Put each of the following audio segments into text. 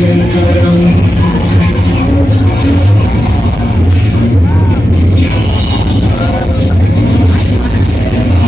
Thank you.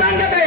ಸಂಗತೆ